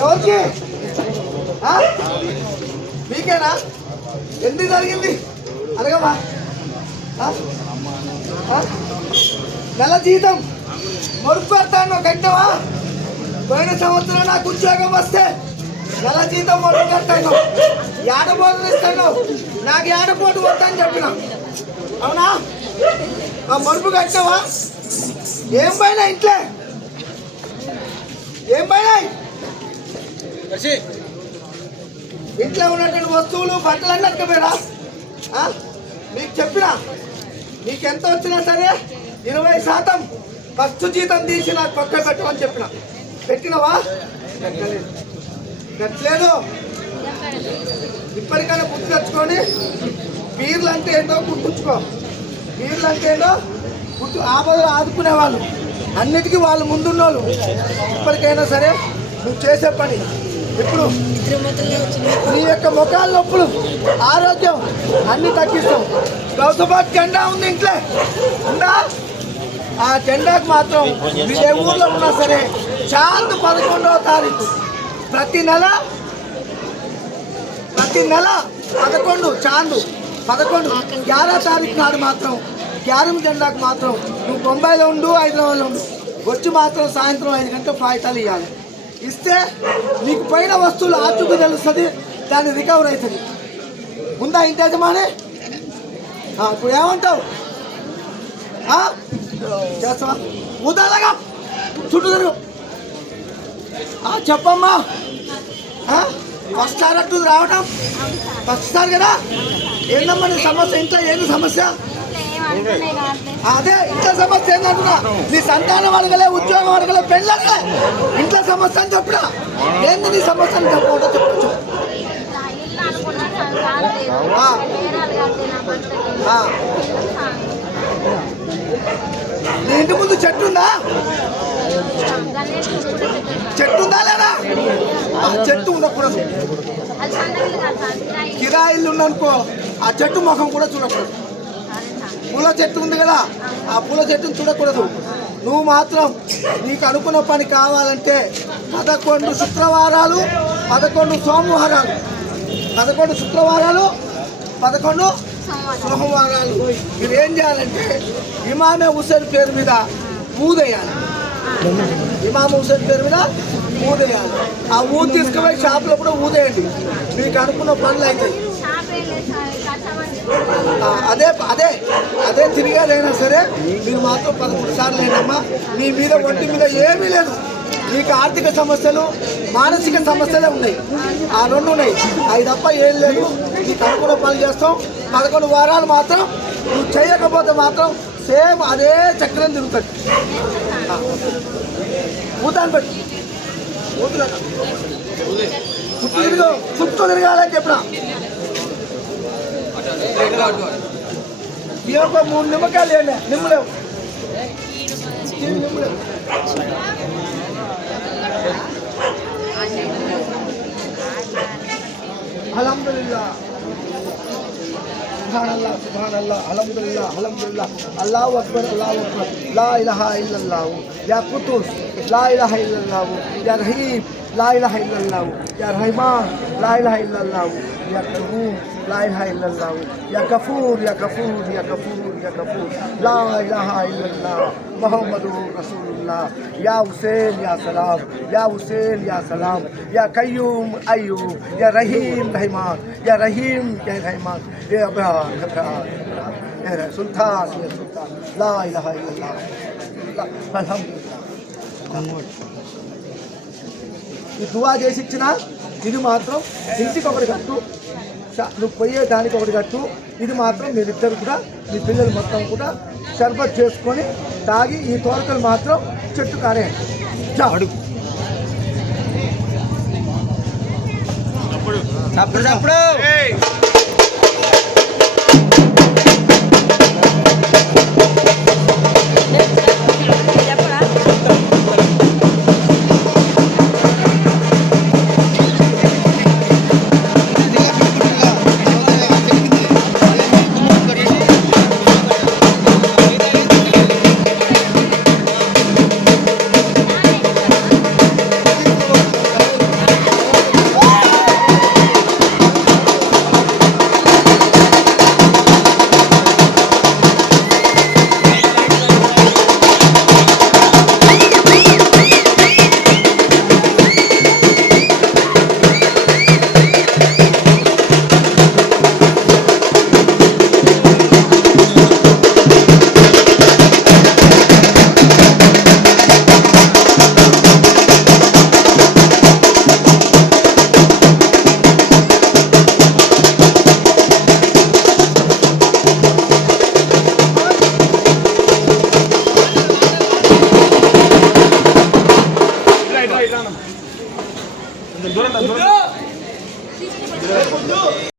ఎవరికి మీకేనా? ఎందుకు జరిగింది అడగమ్మా. నెల జీతం మొరుపు కడతాను కట్టినవా? పోయిన సంవత్సరం నాకు ఉద్యోగం వస్తే నెల జీతం మొరుపు కట్టాను, ఏడబోతులు ఇస్తాను, నాకు ఏడపోటు వద్దని చెప్పిన. అవునా? ఆ మొరుపు కట్టినవా? ఏం పోయినా ఇంట్లో ఏం పోయినాయి? ఇంట్లో ఉన్నటువంటి వస్తువులు బట్టలన్నీ అట్టుకుపోయారా? మీకు చెప్పినా నీకు ఎంత వచ్చినా సరే 20% ఫస్ట్ జీతం తీసి నాకు పక్కన పెట్టమని చెప్పిన. పెట్టినవా? పెట్టలేదు. ఇప్పటికైనా గుర్తు తెచ్చుకొని పీర్లు అంటే ఏంటో గుర్తుంచుకో. పీర్లు అంటే ఏంటో గుర్తు. ఆపదలు ఆదుకునేవాళ్ళు, అన్నిటికీ వాళ్ళు ముందున్నోళ్ళు. ఇప్పటికైనా సరే నువ్వు చేసే పని ఇప్పుడు నీ యొక్క ముఖాల నొప్పులు, ఆరోగ్యం అన్ని తగ్గిస్తాం. గౌతబాద్ జెండా ఉంది ఇంట్లో ఉందా? ఆ జెండాకు మాత్రం మీరు ఏ ఊర్లో ఉన్నా సరే చాంద్ 11వ తారీఖు ప్రతి నెల 11 చాంద్ 11 తారీఖు నాడు మాత్రం గ్యారం జెండాకు మాత్రం నువ్వు బొంబాయిలో ఉండు, హైదరాబాద్లో ఉండు, వచ్చి మాత్రం సాయంత్రం 5 గంటలకు కాగితాలు ఇవ్వాలి. ఇస్తే నీకు పైన వస్తువులు ఆచూకు తెలుస్తుంది, దాన్ని రికవర్ అవుతుంది. ఉందా ఇంటి యజమాని? ఇప్పుడు ఏమంటావు? చేస్తావా? ఉదాలగా చుట్టూ తిరుగు. చెప్పమ్మా. ఫస్ట్ సార్ అట్టు రావటం ఫస్ట్ సార్ కదా? ఏందమ్మా నీ సమస్య? ఇంట్లో ఏంది సమస్య? అదే ఇంట్లో సమస్య ఏంటంటున్నా. నీ సంతానం అడగలే, ఉద్యోగం అడగలే, పెళ్ళి అడగలే, ఇంట్లో సమస్య అని చెప్పినా. ఏంది నీ సమస్య అని చెప్పకుండా చెప్పచ్చు. నీ ఇంటి ముందు చెట్టు ఉందా? చెట్టు ఉందా లేదా? చెట్టు ఉండకూడదు. కిరాయిల్లు ఉందనుకో, ఆ చెట్టు ముఖం కూడా చూడకూడదు. పూల చెట్టు ఉంది కదా, ఆ పూల చెట్టును చూడకూడదు. నువ్వు మాత్రం నీకు అనుకున్న పని కావాలంటే 11 శుక్రవారాలు, 11 సోమవారాలు, 11 శుక్రవారాలు, 11 సోమవారాలు మీరు ఏం చేయాలంటే ఇమామే హుసేన్ పేరు మీద ఊదేయాలి. ఇమామ హుసేన్ పేరు మీద ఊదేయాలి. ఆ ఊదు తీసుకుపోయి షాపులో కూడా ఊదేయండి. మీకు అనుకున్న పనులు అవుతాయి. అదే అదే అదే తిరిగేదైనా సరే మీరు మాత్రం 11 సార్లు అయినమ్మా. నీ మీద ఒంటి మీద ఏమీ లేదు. నీకు ఆర్థిక సమస్యలు, మానసిక సమస్యలే ఉన్నాయి. ఆ 2 ఉన్నాయి. అవి తప్ప ఏం లేదు. నీకు అనుకున్న పనులు చేస్తాం. 11 వారాలు మాత్రం నువ్వు చేయకపోతే మాత్రం సేమ్ అదే చక్రం తిరుగుతుంది. ఊతాను పెట్టి చుట్టూ తిరగాలని చెప్పిన. ఈ యొక్క 3 నిమ్మకాయలు వేయండి. నిమ్మలేవు. అల్హమ్దులిల్లాహ్, సుబ్హానల్లాహ్, సుబ్హానల్లాహ్, అల్హమ్దులిల్లాహ్, అల్హమ్దులిల్లాహ్, అల్లాహు అక్బర్, అల్లాహు అక్బర్, లా ఇలాహా ఇల్లల్లాహ్, యా కుద్దూస్, లా ఇలాహా ఇల్లల్లాహ్, యా రహీమ్, లా ఇలాహా ఇల్లల్లాహ్, యా రహమాన్, లా ఇలాహా ఇల్లల్లాహ్, యా కరీం, లా ఇలాహా ఇల్లల్లాహ్, యా గఫూర్, యా గఫూర్, యా గఫూర్, యా గఫూర్, లా ఇలాహా ఇల్లల్లాహ్, ముహమ్మదుర్ రసూలుల్లాహ్, యా హుసేన్ యా సలాం, యా హుసేన్ యా సలాం, యా కయ్యూమ్ అయ్యూబ్, యా రహీమ్ రహమాన్, యా రహీమ్ యా రహమాన్, యా అబ్రార్ అబ్రార్, యా సుల్తాన్ యా సుల్తాన్, లా ఇలాహా ఇల్లల్లాహ్. అల్హమ్దులిల్లాహ్. ఈ దువా చేసి ఇచ్చిన ఇది మాత్రం ఇంటికి ఒకటి కట్టు, నువ్వు పోయే దానికి ఒకటి కట్టు. ఇది మాత్రం మీరిద్దరు కూడా, మీ పిల్లలు మొత్తం కూడా షర్బత్ చేసుకొని తాగి ఈ తోరకలు మాత్రం చెట్టు కారేయండి.